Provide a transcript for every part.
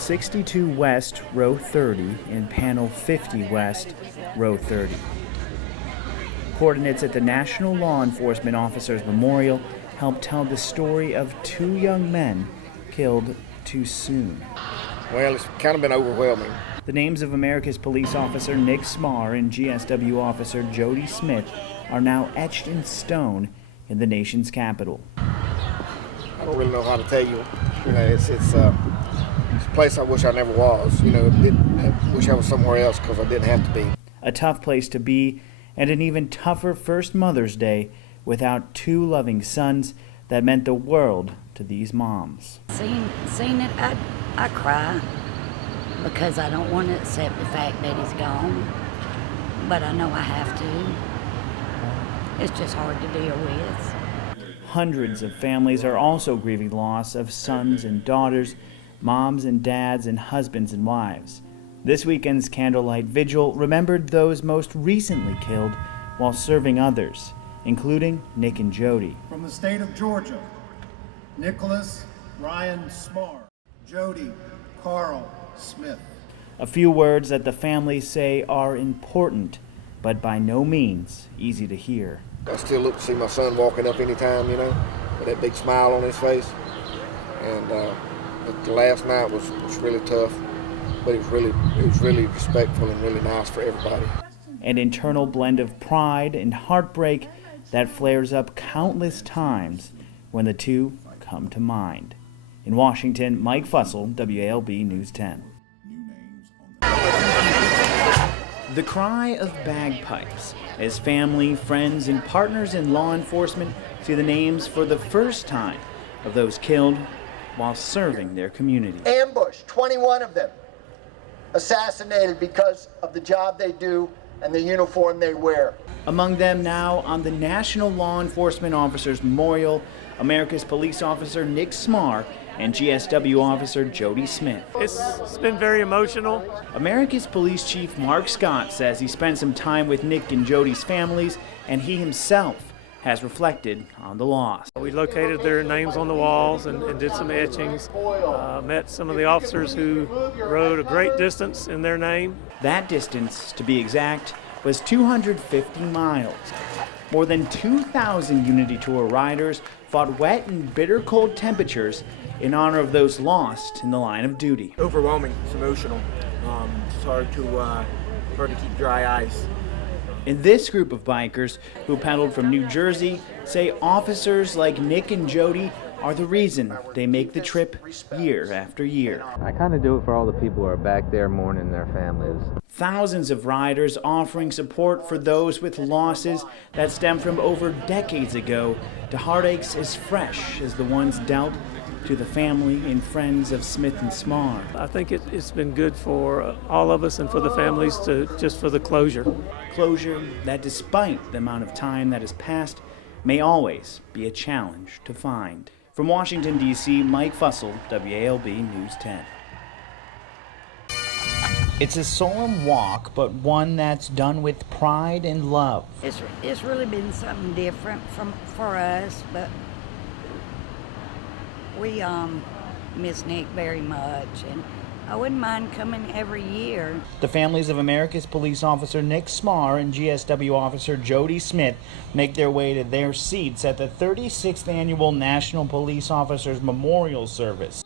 62 West, row 30, and panel 50 West, row 30. Coordinates at the National Law Enforcement Officers Memorial helped tell the story of two young men killed too soon. Well, it's kind of been overwhelming. The names of America's police officer Nick Smar and GSW officer Jody Smith are now etched in stone in the nation's capital. I don't really know how to tell you. It's a place I wish I never was. I wish I was somewhere else because I didn't have to be. A tough place to be, and an even tougher first Mother's Day without two loving sons that meant the world to these moms. Seeing it, I cry because I don't want to accept the fact that he's gone, but I know I have to. It's just hard to deal with. Hundreds of families are also grieving loss of sons and daughters, moms and dads, and husbands and wives. This weekend's candlelight vigil remembered those most recently killed while serving others, including Nick and Jody. From the state of Georgia, Nicholas Ryan Smar, Jody Carl Smith. A few words that the families say are important, but by no means easy to hear. I still look to see my son walking up anytime, with that big smile on his face. And but the last night was really tough, but it was really respectful and really nice for everybody. An internal blend of pride and heartbreak that flares up countless times when the two come to mind. In Washington, Mike Fussell, WALB News 10. The cry of bagpipes as family, friends, and partners in law enforcement see the names for the first time of those killed while serving their community. Ambushed, 21 of them assassinated because of the job they do and the uniform they wear. Among them now on the National Law Enforcement Officers Memorial, America's police officer Nick Smar and GSW officer Jody Smith. It's been very emotional. America's Police Chief Mark Scott says he spent some time with Nick and Jody's families, and he himself has reflected on the loss. We located their names on the walls and did some etchings, met some of the officers who rode a great distance in their name. That distance, to be exact, was 250 miles. More than 2,000 Unity Tour riders fought wet and bitter cold temperatures in honor of those lost in the line of duty. Overwhelming. It's emotional. It's hard to keep dry eyes. And this group of bikers who pedaled from New Jersey say officers like Nick and Jody are the reason they make the trip year after year. I kind of do it for all the people who are back there mourning their families. Thousands of riders offering support for those with losses that stem from over decades ago to heartaches as fresh as the ones dealt to the family and friends of Smith and Smar. I think it's been good for all of us and for the families just for the closure. Closure that, despite the amount of time that has passed, may always be a challenge to find. From Washington, D.C., Mike Fussell, WALB News 10. It's a solemn walk, but one that's done with pride and love. It's really been something different for us, but we miss Nick very much, and I wouldn't mind coming every year. The families of America's police officer Nick Smar and GSW officer Jody Smith make their way to their seats at the 36th Annual National Police Officers Memorial Service.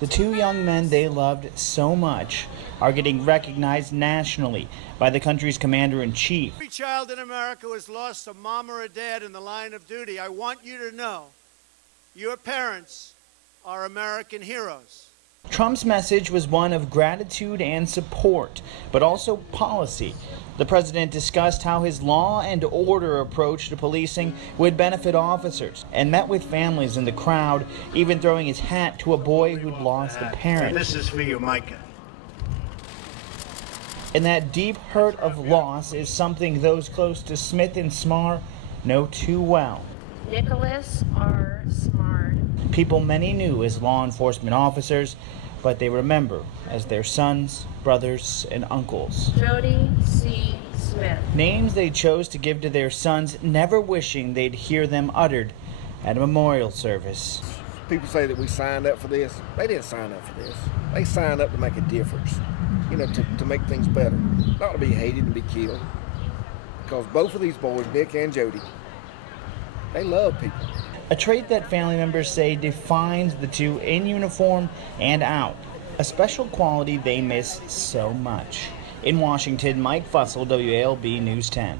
The two young men they loved so much are getting recognized nationally by the country's commander-in-chief. Every child in America who has lost a mom or a dad in the line of duty, I want you to know your parents are American heroes. Trump's message was one of gratitude and support, but also policy. The president discussed how his law and order approach to policing would benefit officers and met with families in the crowd, even throwing his hat to a boy who'd lost a parent. This is for you, Micah. And that deep hurt of loss is something those close to Smith and Smar know too well. Nicholas R. Smart. People many knew as law enforcement officers, but they remember as their sons, brothers, and uncles. Jody C. Smith. Names they chose to give to their sons, never wishing they'd hear them uttered at a memorial service. People say that we signed up for this. They didn't sign up for this. They signed up to make a difference, you know, to make things better, not to be hated and be killed. Because both of these boys, Nick and Jody, they love people. A trait that family members say defines the two in uniform and out. A special quality they miss so much. In Washington, Mike Fussell, WALB News 10.